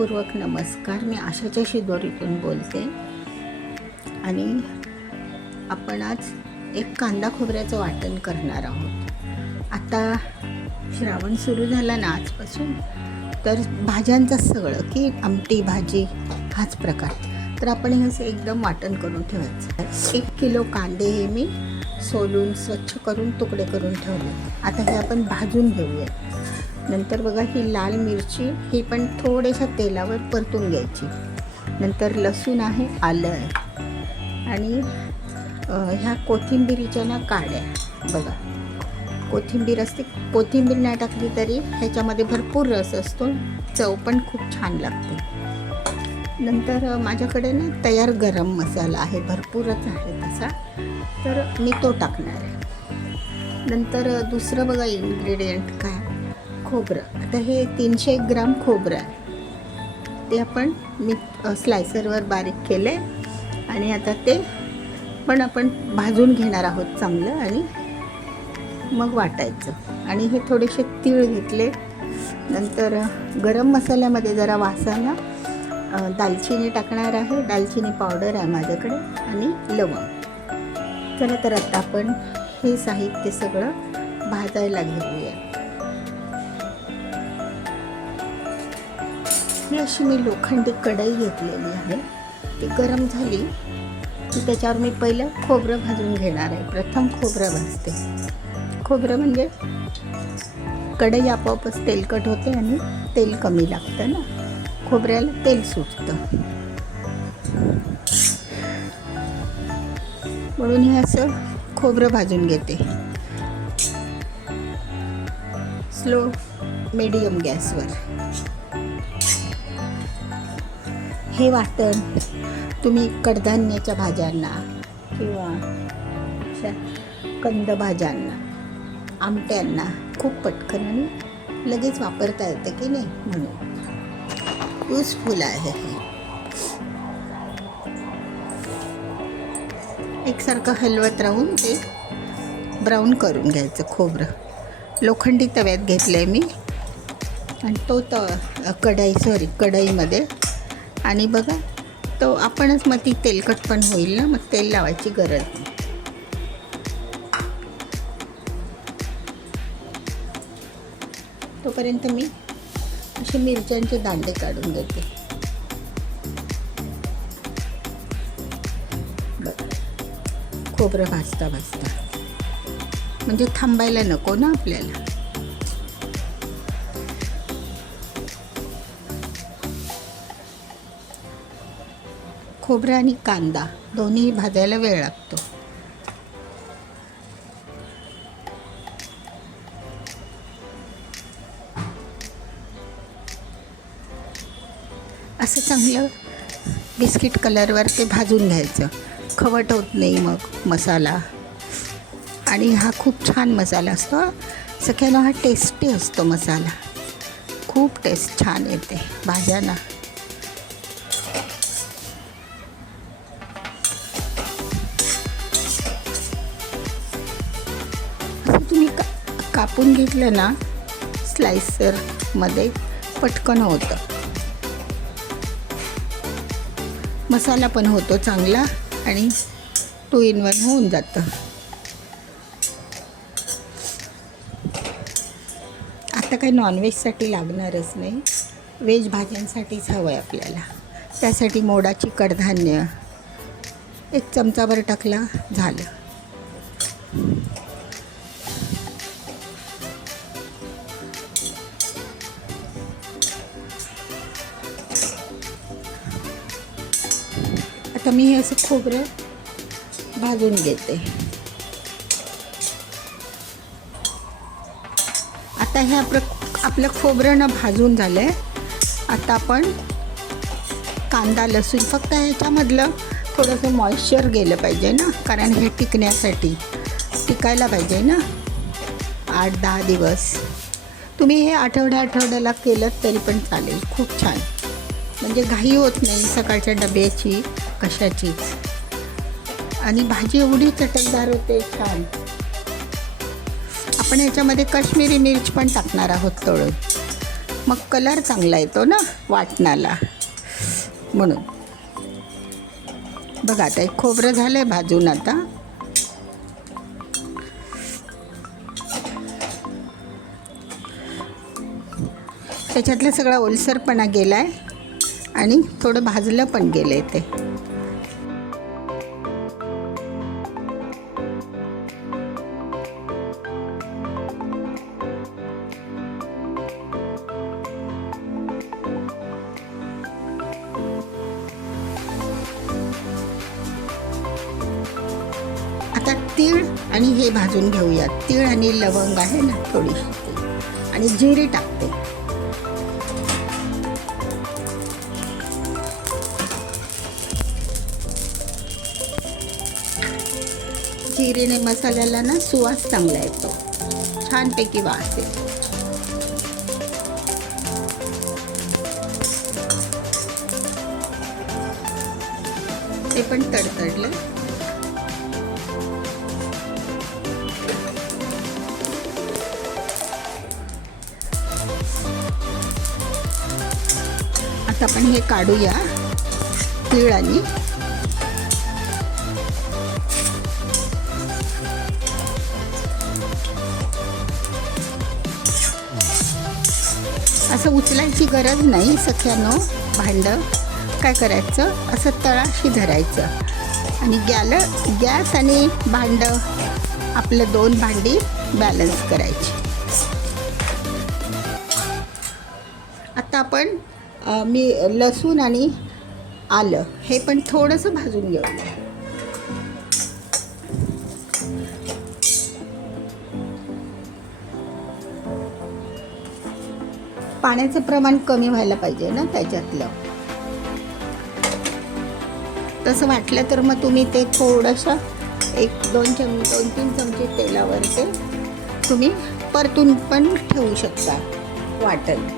मनपूर्वक नमस्कार. मी आशाच्या शिदोरीतून बोलते आणि आपण आज एक कांदा खोबऱ्याचं वाटण करणार आहोत. आता श्रावण सुरू झाला ना आजपासून, तर भाज्यांचं सगळं की आमटी भाजी हाच प्रकार, तर आपण हे असं एकदम वाटण करून ठेवायचं. 1 किलो कांदे हे मी सोलून स्वच्छ करून तुकडे करून ठेवले. आता हे आपण भाजून घेऊया. नंतर बघा ही लाल मिरची ही पण थोड्याशा तेलावर परतून घ्यायची. नंतर लसूण आहे, आलं आहे आणि ह्या कोथिंबिरीच्या ना काड्या बघा. कोथिंबीर असते, कोथिंबीर नाही टाकली तरी ह्याच्यामध्ये भरपूर रस असतो, चव पण खूप छान लागते. नंतर माझ्याकडे ना तयार गरम मसाला आहे, भरपूरच आहे तसा, तर मी तो टाकणार आहे. नंतर दुसरं बघा इन्ग्रेडियंट काय, खोबरं. आता हे 300 ग्राम खोबरं आहे, ते आपण मी स्लायसरवर बारीक केले आणि आता ते पण आपण भाजून घेणार आहोत चांगलं आणि मग वाटायचं. आणि हे थोडेसे तीळ घेतले. नंतर गरम मसाल्यामध्ये जरा वासाला दालचिनी टाकणार आहे, दालचिनी पावडर आहे माझ्याकडे आणि लवंग. चला तर आता आपण हे साहित्य सगळं भाजायला घेऊया. ही अशी मी लोखंडी कढई घेतलेली आहे, ती गरम झाली की त्याच्यावर मी पहिलं खोबरं भाजून घेणार आहे. प्रथम खोबरं भाजते. खोबरं म्हणजे कढई आपोआपच तेलकट होते आणि तेल कमी लागतं ना, खोबऱ्याला तेल सुटतं, म्हणून हे असं खोबरं भाजून घेते स्लो मीडियम गॅसवर. हे वाटण तुम्ही कडधान्याच्या भाज्यांना किंवा अशा कंद भाज्यांना, आमट्यांना खूप पटकन आणि लगेच वापरता येतं की नाही, म्हणून यूजफुल आहे हे. एकसारखं हलवत राहून ते ब्राऊन करून घ्यायचं खोबरं. लोखंडी तव्यात घेतलं आहे मी आणि तो कढईमध्ये. आणि बघा तो आपणच मग ती तेलकट पण होईल ना, मग तेल लावायची गरज नाही. तोपर्यंत मी असे मिरच्यांचे दांडे काढून घेते. बघा खोबरं भाजता म्हणजे थांबायला नको ना आपल्याला. खोबरं आणि कांदा दोन्ही भाजायला वेळ लागतो. असं चांगलं बिस्किट कलरवर ते भाजून घ्यायचं, खवट होत नाही मग मसाला. आणि हा खूप छान मसाला असतो, सगळ्यांना हा टेस्टी असतो मसाला, खूप टेस्ट छान येते भाज्यांना. तुम्ही कापून घेतलं ना स्लायसरमध्ये, पटकन होतं, मसाला पण होतो चांगला आणि 2 in 1 होऊन जातं. आता काही नॉनव्हेजसाठी लागणारच नाही, व्हेज भाज्यांसाठीच हवं आहे आपल्याला. त्यासाठी मोडाची कडधान्य 1 चमचाभर टाकला, झालं. आता मी हे असं खोबरं भाजून घेते. आता हे आपलं खोबरं ना भाजून झालं आहे. आता आपण कांदा लसूण, फक्त ह्याच्यामधलं थोडंसं मॉइश्चर गेलं पाहिजे ना, कारण हे टिकायला पाहिजे ना 8-10 दिवस. तुम्ही हे आठवड्याला केलं तरी पण चालेल, खूप छान. म्हणजे घाई होत नाही सकाळच्या डब्याची कशाचीच, आणि भाजी एवढी चटकदार होते, छान. आपण ह्याच्यामध्ये काश्मीरी मिर्च पण टाकणार आहोत तळून, मग कलर चांगला येतो ना वाटणाला, म्हणून. बघा आता एक खोबरं झालं आहे भाजून. आता त्याच्यातलं सगळा ओलसरपणा गेला आहे आणि थोडं भाजलं पण गेलं आहे ते. आता तीळ आणि हे भाजून घेऊयात. तीळ आणि लवंग आहे ना थोडीशी, आणि जिरे टाकते. जिरेने मसाल्याला ना सुवास चांगला येतो, छानपैकी वास येतो. ते पण तडतडलं. आता आपण हे काढूया तीळ आणि असं उचलायची गरज नाही सख्यानो. भांडं काय करायचं, असं तळाशी धरायचं आणि गॅस आणि भांडं आपलं 2 भांडी बॅलन्स करायची. आता आपण मी लसूण आणि आलं हे पण थोडंसं भाजून घेऊया. पाण्याचं प्रमाण कमी व्हायला पाहिजे ना त्याच्यातलं. तसं वाटलं तर मग तुम्ही ते थोडंसं 1-2-3 चमचे तेलावर ते तुम्ही परतून पण ठेवू शकता वाटण.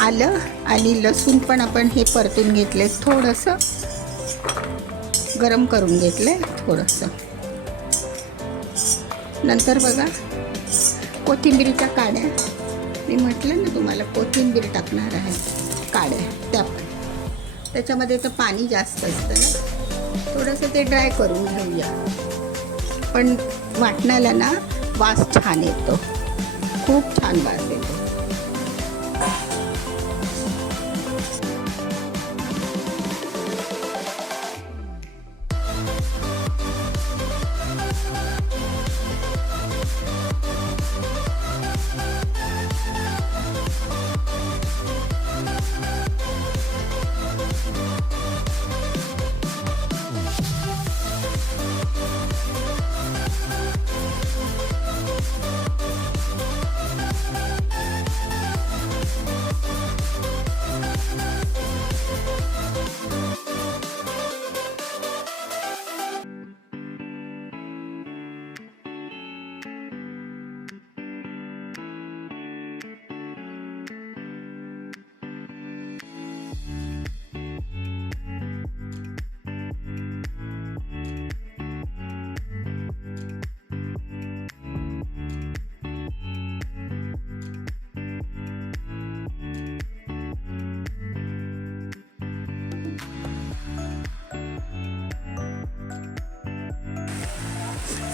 आलं आणि लसूण पण आपण हे परतून घेतले, थोडंसं गरम करून घेतले थोडंसं. नंतर बघा कोथिंबीरीच्या काड्या, मी म्हटलं ना तुम्हाला कोथिंबीर टाकणार आहे, काड्या त्या पण. त्याच्यामध्ये तर पाणी जास्त असतं ना, थोडंसं ते ड्राय करून घेऊया. पण वाटणाला ना वास छान येतो, खूप छान वास येतो.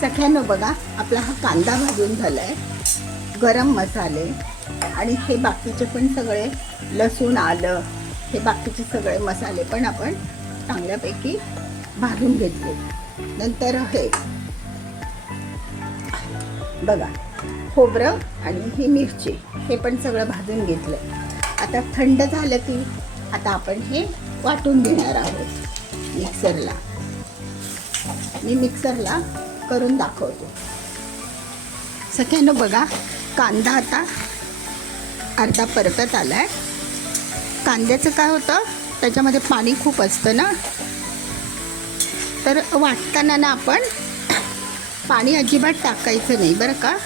सगळ्यांना बघा आपला हा कांदा भाजून झाला आहे. गरम मसाले आणि हे बाकीचे पण सगळे लसूण आलं हे बाकीचे सगळे मसाले पण आपण चांगल्यापैकी भाजून घेतले. नंतर हे बघा खोबरं आणि ही मिरची हे पण सगळं भाजून घेतलं. आता थंड झालं की आता आपण हे वाटून घेणार आहोत मिक्सरला. मी मिक्सरला करून दाखवतो. सगळ्यांना बघा कांदा आता अर्धा परतत आला आहे. कांद्याचं काय होतं त्याच्यामध्ये पाणी खूप असतं ना, तर वाटताना ना आपण पाणी अजिबात टाकायचं नाही बरं का.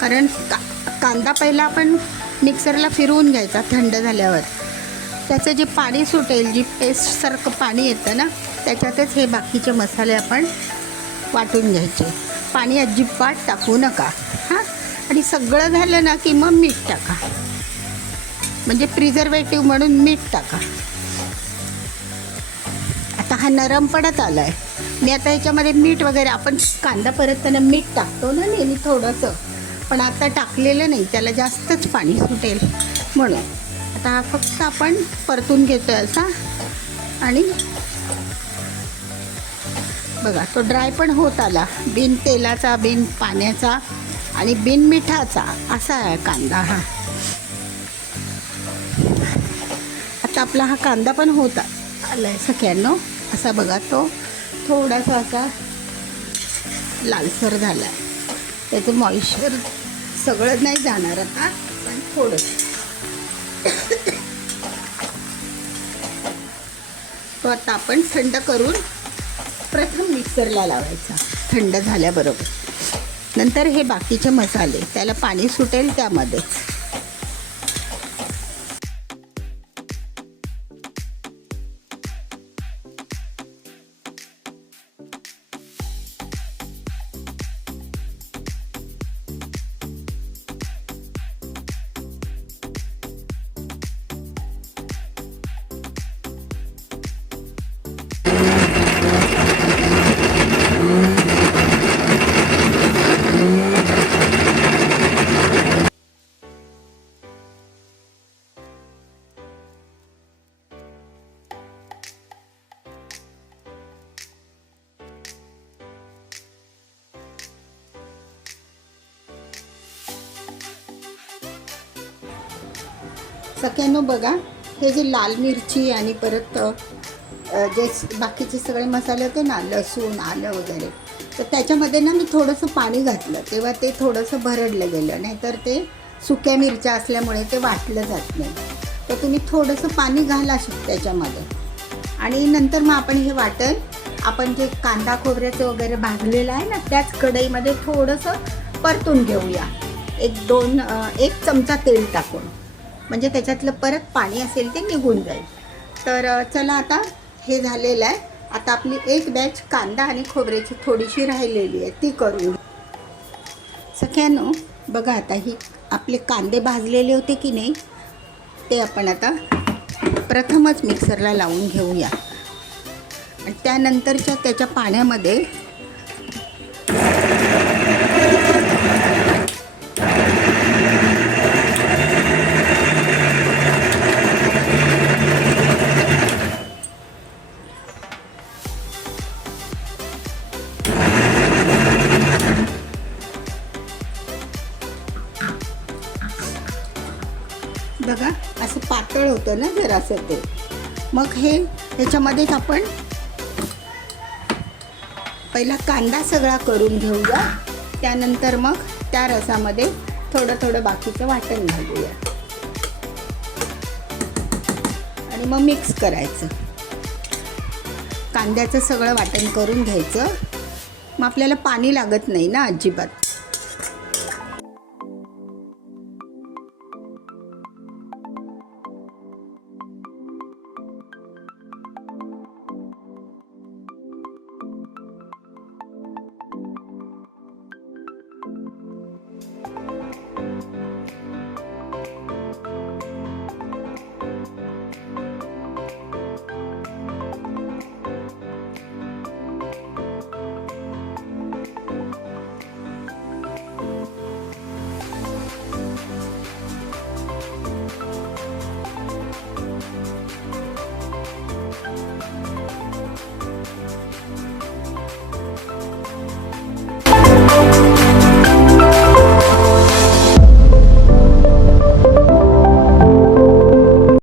कारण कांदा पहिला आपण मिक्सरला फिरवून घ्यायचा थंड झाल्यावर. त्याचं जे पाणी सुटेल, जी पेस्टसारखं पाणी येतं ना, त्याच्यातच हे बाकीचे मसाले आपण वाटून घ्यायचे. पाणी अजिबात टाकू नका हां. आणि सगळं झालं ना की मग मीठ टाका. म्हणजे प्रिझर्वेटिव्ह म्हणून मीठ टाका. आता हा नरम पडत आला आहे. मी आता ह्याच्यामध्ये मीठ वगैरे, आपण कांदा परतताना मीठ टाकतो ना नेहमी थोडंसं, पण आता टाकलेलं नाही, त्याला जास्तच पाणी सुटेल म्हणून. आता हा फक्त आपण परतून घेतो असा. आणि बघा तो ड्राय पण होत आला, बिन तेलाचा, बिन पाण्याचा आणि बिन मिठाचा असा आहे कांदा हा. आता आपला हा कांदा पण होत आला आहे सगळ्यांनो. असा बघा तो थोडासा असा लालसर झाला आहे. त्याचं मॉइश्चर सगळं नाही जाणार आता, पण थोडंसं. तो आता आपण थंड करून प्रथम मिक्सरला लावायचा थंड झाल्याबरोबर. नंतर हे बाकीचे मसाले, त्याला पाणी सुटेल त्यामध्ये. सगळ्यांनो बघा, हे जे लाल मिरची आणि परत जे बाकीचे सगळे मसाले होते ना, लसूण, आलं वगैरे, तर त्याच्यामध्ये ना मी थोडंसं पाणी घातलं, तेव्हा ते थोडंसं भरडलं गेलं. नाहीतर ते सुक्या मिरच्या असल्यामुळे ते वाटलं जात नाही. तर तुम्ही थोडंसं पाणी घाला त्याच्यामध्ये. आणि नंतर मग आपण हे वाटण, आपण जे कांदा खोबऱ्याचं वगैरे भाजलेलं आहे ना, त्याच कढईमध्ये थोडंसं परतून घेऊया. एक चमचा तेल टाकून, म्हणजे त्याच्यातलं परत पाणी असेल ते निघून जाईल. तर चला आता हे झालेलं आहे. आता आपली एक बॅच कांदा आणि खोबऱ्याची थोडीशी राहिलेली आहे, ती करून. सगळ्यांनो बघा, आता ही आपले कांदे भाजलेले होते की नाही, ते आपण आता प्रथमच मिक्सरला लावून घेऊया. आणि त्यानंतरच्या त्याच्या पाण्यामध्ये बघा असं पातळ होतं ना जरासं ते. मग ह्याच्यामध्येच आपण पहिला कांदा सगळा करून घेऊया. त्यानंतर मग त्या रसामध्ये थोडं थोडं बाकीचं वाटण घालूया आणि मग मिक्स करायचं. कांद्याचं सगळं वाटण करून घ्यायचं. मग आपल्याला पाणी लागत नाही ना अजिबात.